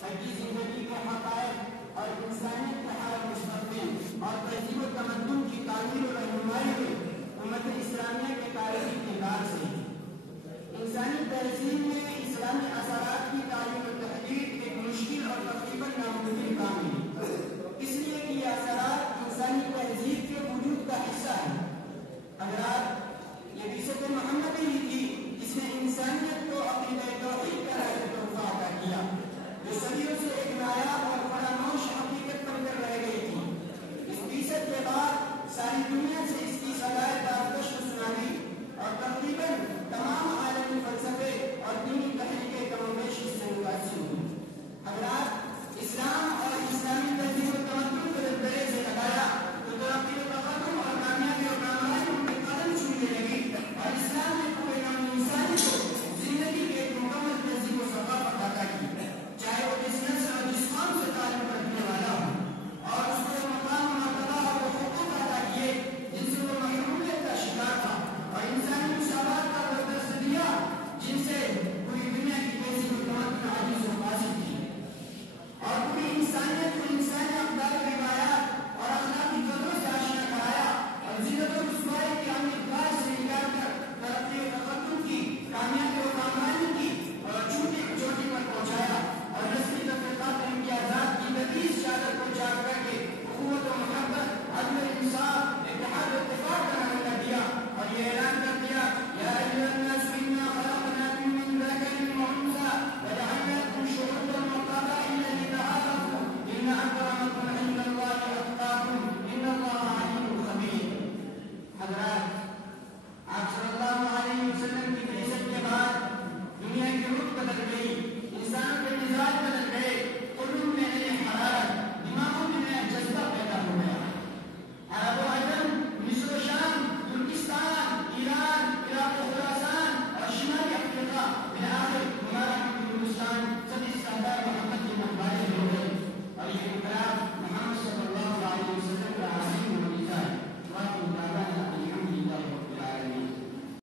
کی زندگی کے حقائق اور انسانیت کے حال مستقبل اور تہذیب و تمدن کی تعمیر و رہنمائی میں امت اسلامیہ کے تاریخی کردار سے انسانی تہذیب میں اسلامی اثرات کی تعلیم